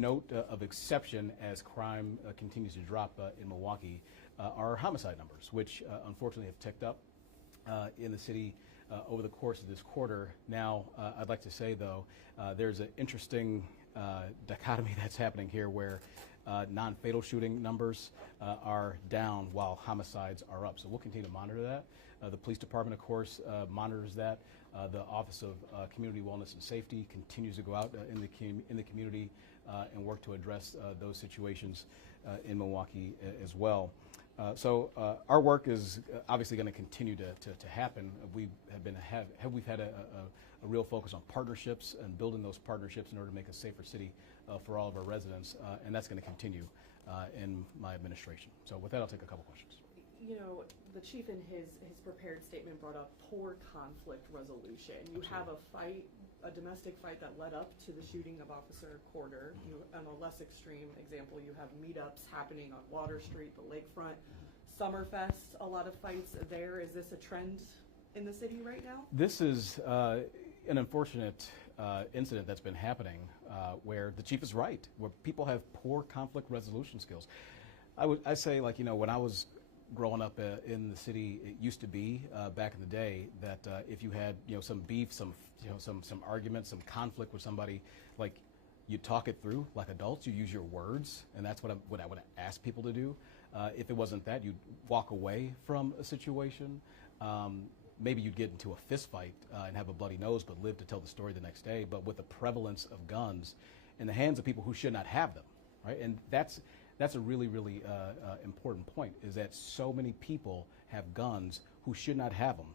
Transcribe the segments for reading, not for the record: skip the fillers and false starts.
note of exception as crime continues to drop in Milwaukee are homicide numbers, which unfortunately have ticked up in the city over the course of this quarter. Now, I'd like to say, though, there's an interesting dichotomy that's happening here where non-fatal shooting numbers are down while homicides are up. So we'll continue to monitor that. The police department, of course, monitors that. The Office of Community Wellness and Safety continues to go out in the community and work to address those situations in Milwaukee as well. So our work is obviously going to continue to happen. We've had a real focus on partnerships and building those partnerships in order to make a safer city for all of our residents, and that's going to continue in my administration. So with that, I'll take a couple questions. You know, the chief in his prepared statement brought up poor conflict resolution. You have a fight, a domestic fight that led up to the shooting of Officer Quarter. On a less extreme example, you have meetups happening on Water Street, the lakefront, Summerfest, a lot of fights there. Is this a trend in the city right now? This is an unfortunate incident that's been happening where the chief is right, where people have poor conflict resolution skills. I say, like, you know, when I was growing up in the city, it used to be back in the day that if you had, you know, some beef, some argument, some conflict with somebody, like, you talk it through like adults. You use your words, and that's what I would ask people to do. If it wasn't that, you'd walk away from a situation. Maybe you'd get into a fist fight and have a bloody nose, but live to tell the story the next day. But with the prevalence of guns in the hands of people who should not have them, right? And that's a really, really important point, is that so many people have guns who should not have them.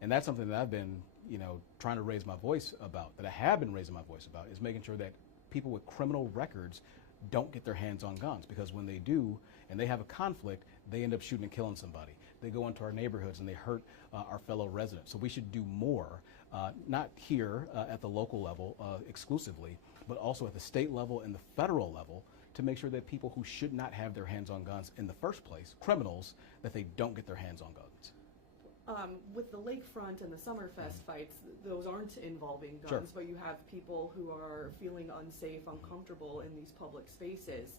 And that's something that I've been, you know, trying to raise my voice about, that I have been raising my voice about, is making sure that people with criminal records don't get their hands on guns, because when they do and they have a conflict, they end up shooting and killing somebody. They go into our neighborhoods and they hurt our fellow residents. So we should do more, not here at the local level exclusively, but also at the state level and the federal level, to make sure that people who should not have their hands on guns in the first place, criminals, that they don't get their hands on guns. With the lakefront and the Summerfest fights, those aren't involving guns, Sure. But you have people who are feeling unsafe, uncomfortable in these public spaces.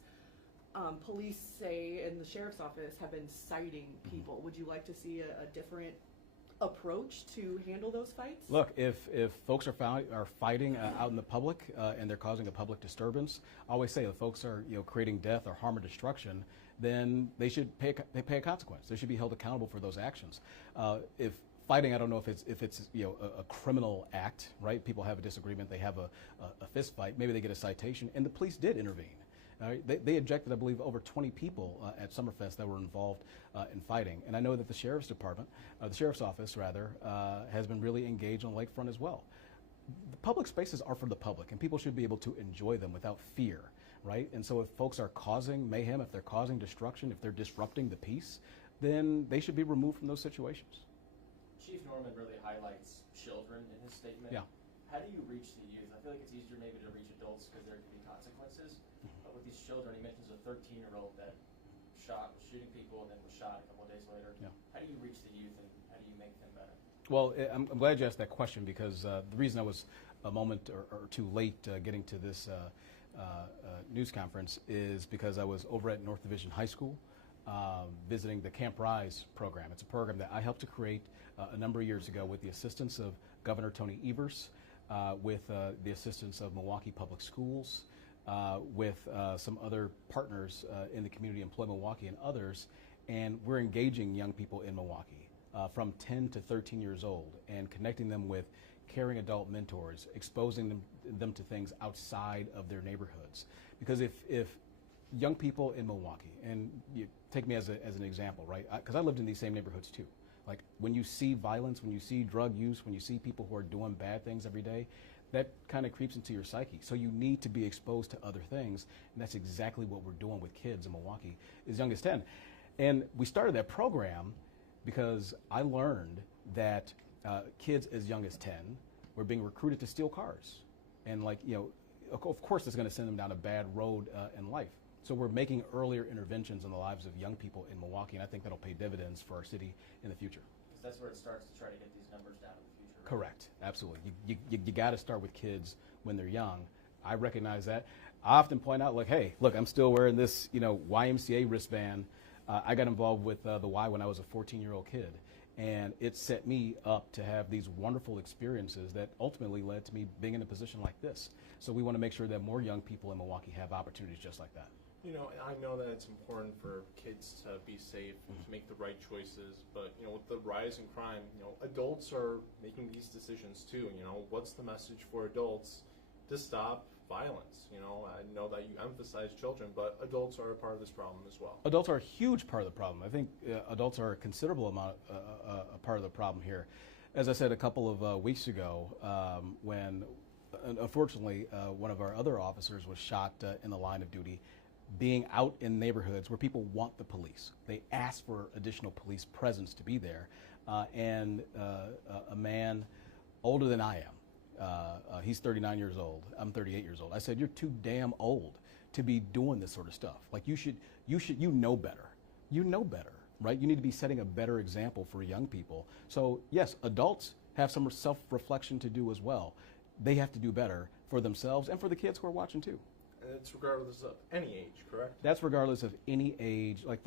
Police say, and the sheriff's office, have been citing people. Would you like to see a different approach to handle those fights? Look, if folks are fighting out in the public and they're causing a public disturbance, I always say if folks are, you know, creating death or harm or destruction, then they should pay a consequence. They should be held accountable for those actions. If fighting, I don't know if it's you know, a criminal act, right? People have a disagreement, they have a fist fight, maybe they get a citation, and the police did intervene. They ejected, I believe, over 20 people at Summerfest that were involved in fighting. And I know that the sheriff's department, the sheriff's office rather, has been really engaged on the lakefront as well. The public spaces are for the public, and people should be able to enjoy them without fear, right? And so if folks are causing mayhem, if they're causing destruction, if they're disrupting the peace, then they should be removed from those situations. Chief Norman really highlights children in his statement. Yeah. How do you reach the youth? I feel like it's easier maybe to reach adults because there can be consequences. But with these children, he mentions a 13-year-old that was shooting people and then was shot a couple of days later. Yeah. How do you reach the youth and how do you make them better? Well, I'm glad you asked that question, because the reason I was a moment or two late getting to this news conference is because I was over at North Division High School visiting the Camp Rise program. It's a program that I helped to create a number of years ago with the assistance of Governor Tony Evers, with the assistance of Milwaukee Public Schools, with some other partners in the community, Employ Milwaukee and others, and we're engaging young people in Milwaukee from 10 to 13 years old and connecting them with caring adult mentors, exposing them to things outside of their neighborhoods. Because if young people in Milwaukee, and you take me as an example, right? Because I lived in these same neighborhoods too. Like, when you see violence, when you see drug use, when you see people who are doing bad things every day, that kind of creeps into your psyche. So you need to be exposed to other things, and that's exactly what we're doing with kids in Milwaukee as young as 10. And we started that program because I learned that kids as young as 10 were being recruited to steal cars. And, like, you know, of course it's going to send them down a bad road in life. So we're making earlier interventions in the lives of young people in Milwaukee, and I think that'll pay dividends for our city in the future. Because that's where it starts to try to get these numbers down in the future. Right? Correct, absolutely. You got to start with kids when they're young. I recognize that. I often point out, like, hey, look, I'm still wearing this, YMCA wristband. I got involved with the Y when I was a 14-year-old kid, and it set me up to have these wonderful experiences that ultimately led to me being in a position like this. So we want to make sure that more young people in Milwaukee have opportunities just like that. I know that it's important for kids to be safe and to make the right choices, but, with the rise in crime, adults are making these decisions too. What's the message for adults to stop violence? I know that you emphasize children, but adults are a part of this problem as well. Adults are a huge part of the problem. I think adults are a considerable amount a part of the problem here. As I said a couple of weeks ago, when unfortunately one of our other officers was shot in the line of duty, being out in neighborhoods where people want the police. They ask for additional police presence to be there, and a man older than I am, he's 39 years old, I'm 38 years old. I said, you're too damn old to be doing this sort of stuff. Like, you know better. You know better, right? You need to be setting a better example for young people. So yes, adults have some self-reflection to do as well. They have to do better for themselves and for the kids who are watching too. And it's regardless of any age, correct? That's regardless of any age. Like,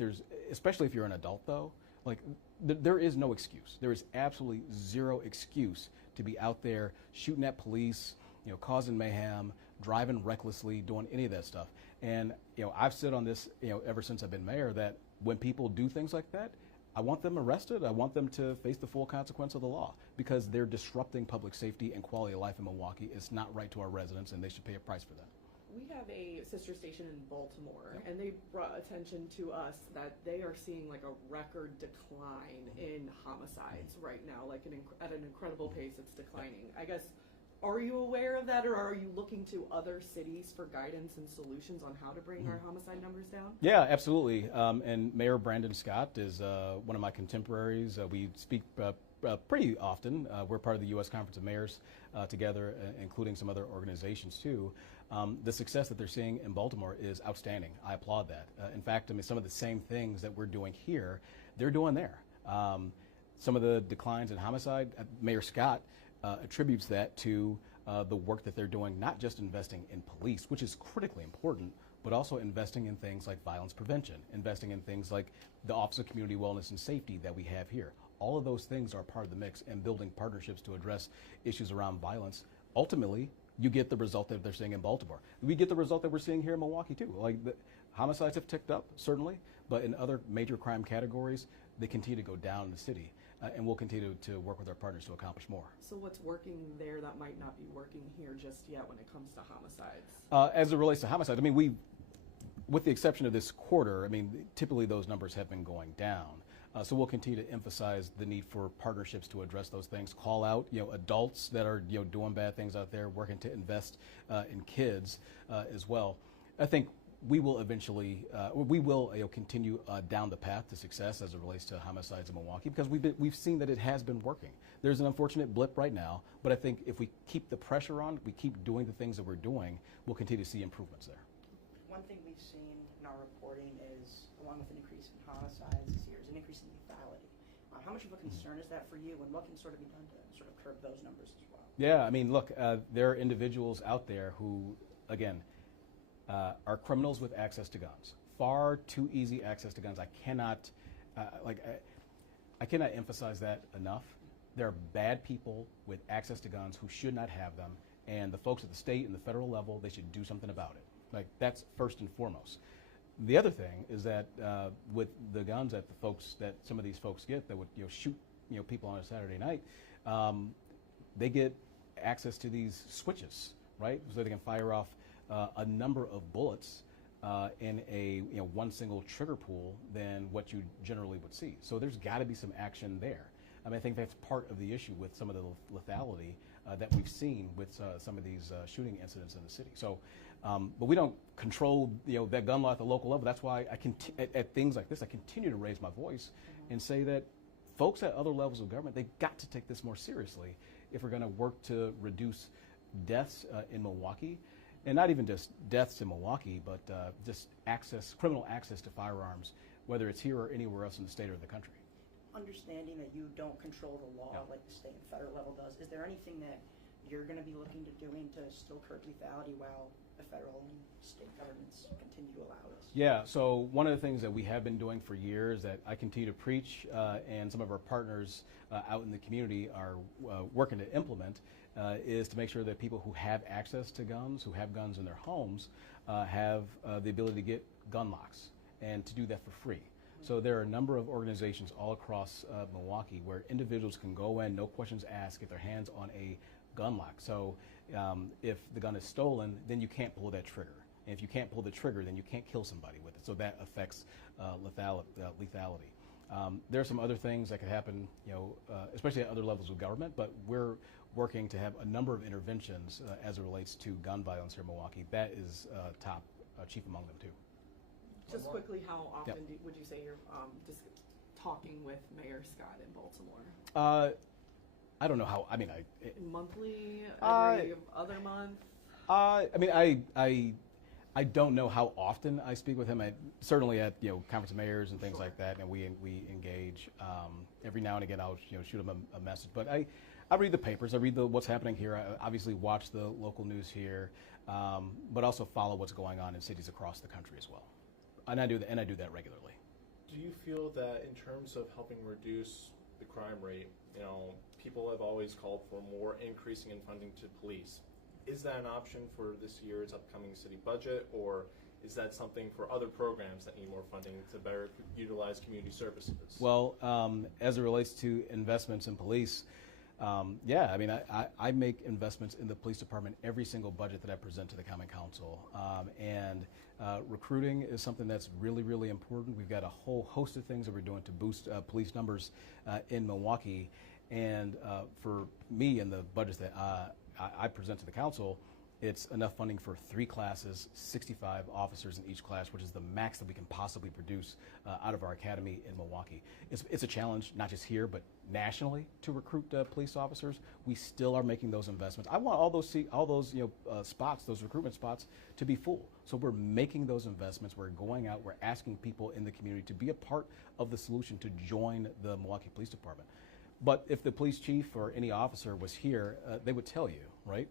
especially if you're an adult though, like there is no excuse. There is absolutely zero excuse to be out there shooting at police, causing mayhem, driving recklessly, doing any of that stuff. And, I've said on this, ever since I've been mayor, that when people do things like that, I want them arrested. I want them to face the full consequence of the law, because they're disrupting public safety and quality of life in Milwaukee. It's not right to our residents, and they should pay a price for that. We have a sister station in Baltimore, and they brought attention to us that they are seeing like a record decline in homicides right now, like at an incredible pace. It's declining. I guess, are you aware of that, or are you looking to other cities for guidance and solutions on how to bring our homicide numbers down? Yeah, absolutely. And Mayor Brandon Scott is one of my contemporaries. We speak pretty often. We're part of the U.S. Conference of Mayors together, including some other organizations too. The success that they're seeing in Baltimore is outstanding. I applaud that. In fact, some of the same things that we're doing here, they're doing there. Some of the declines in homicide, Mayor Scott attributes that to the work that they're doing, not just investing in police, which is critically important, but also investing in things like violence prevention, investing in things like the Office of Community Wellness and Safety that we have here. All of those things are part of the mix, and building partnerships to address issues around violence. Ultimately, you get the result that they're seeing in Baltimore. We get the result that we're seeing here in Milwaukee too. Like, the homicides have ticked up, certainly, but in other major crime categories, they continue to go down in the city. And we'll continue to work with our partners to accomplish more. So what's working there that might not be working here just yet when it comes to homicides? As it relates to homicides, with the exception of this quarter, typically those numbers have been going down. So we'll continue to emphasize the need for partnerships to address those things. Call out, adults that are, doing bad things out there, working to invest in kids as well. I think we will eventually, continue down the path to success as it relates to homicides in Milwaukee, because we've seen that it has been working. There's an unfortunate blip right now, but I think if we keep the pressure on, we keep doing the things that we're doing, we'll continue to see improvements there. One thing we've seen in our reporting is, along with an increase in homicides this year, is an increase in lethality. How much of a concern is that for you, and what can sort of be done to sort of curb those numbers as well? Yeah, look, there are individuals out there who, again, are criminals with access to guns. Far too easy access to guns. I cannot emphasize that enough. There are bad people with access to guns who should not have them, and the folks at the state and the federal level, they should do something about it. That's first and foremost. The other thing is that with the guns that some of these folks get that would shoot people on a Saturday night, they get access to these switches, right? So they can fire off a number of bullets in a one single trigger pool than what you generally would see. So there's got to be some action there. I think that's part of the issue with some of the lethality that we've seen with some of these shooting incidents in the city. So, but we don't control that gun law at the local level. That's why at things like this, I continue to raise my voice and say that folks at other levels of government, they've got to take this more seriously if we're going to work to reduce deaths in Milwaukee. And not even just deaths in Milwaukee, but just criminal access to firearms, whether it's here or anywhere else in the state or the country. Understanding that you don't control the law like the state and federal level does, is there anything that you're going to be looking to doing to still curb lethality while the federal and state governments continue to allow this? Yeah, so one of the things that we have been doing for years that I continue to preach, and some of our partners out in the community are working to implement, is to make sure that people who have access to guns, who have guns in their homes, have the ability to get gun locks, and to do that for free. So there are a number of organizations all across Milwaukee where individuals can go in, no questions asked, get their hands on a gun lock. So if the gun is stolen, then you can't pull that trigger. And if you can't pull the trigger, then you can't kill somebody with it. So that affects lethality. There are some other things that could happen, especially at other levels of government, but we're working to have a number of interventions as it relates to gun violence here in Milwaukee. That is top, chief among them too. Just quickly, how often Yep. would you say you're just talking with Mayor Scott in Baltimore? I don't know how. I mean, Monthly, every other month? I don't know how often I speak with him. Certainly at conference of mayors and things Sure. like that, and we engage. Every now and again, I'll shoot him a message. But I read the papers. I read what's happening here. I obviously watch the local news here, but also follow what's going on in cities across the country as well. And I do that regularly. Do you feel that in terms of helping reduce the crime rate, people have always called for more increasing in funding to police? Is that an option for this year's upcoming city budget, or is that something for other programs that need more funding to better utilize community services? Well, as it relates to investments in police, yeah, I mean, I make investments in the police department every single budget that I present to the Common Council. And recruiting is something that's really, really important. We've got a whole host of things that we're doing to boost police numbers in Milwaukee. And for me, in the budgets that I present to the council, it's enough funding for 3 classes, 65 officers in each class, which is the max that we can possibly produce out of our academy in Milwaukee. It's a challenge, not just here, but nationally, to recruit police officers. We still are making those investments. I want all those spots, those recruitment spots, to be full. So we're making those investments. We're going out. We're asking people in the community to be a part of the solution to join the Milwaukee Police Department. But if the police chief or any officer was here, they would tell you, right?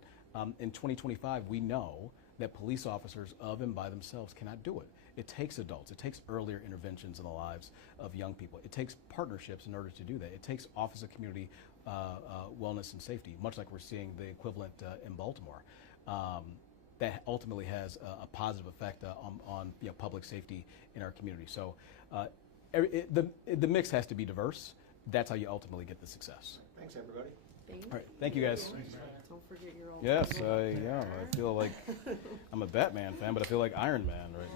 In 2025, we know that police officers of and by themselves cannot do it. It takes adults. It takes earlier interventions in the lives of young people. It takes partnerships in order to do that. It takes Office of Community Wellness and Safety, much like we're seeing the equivalent in Baltimore. That ultimately has a positive effect on public safety in our community. So the mix has to be diverse. That's how you ultimately get the success. Thanks, everybody. All right, thank you guys. Don't forget your old Yes, I feel like I'm a Batman fan, but I feel like Iron Man right now.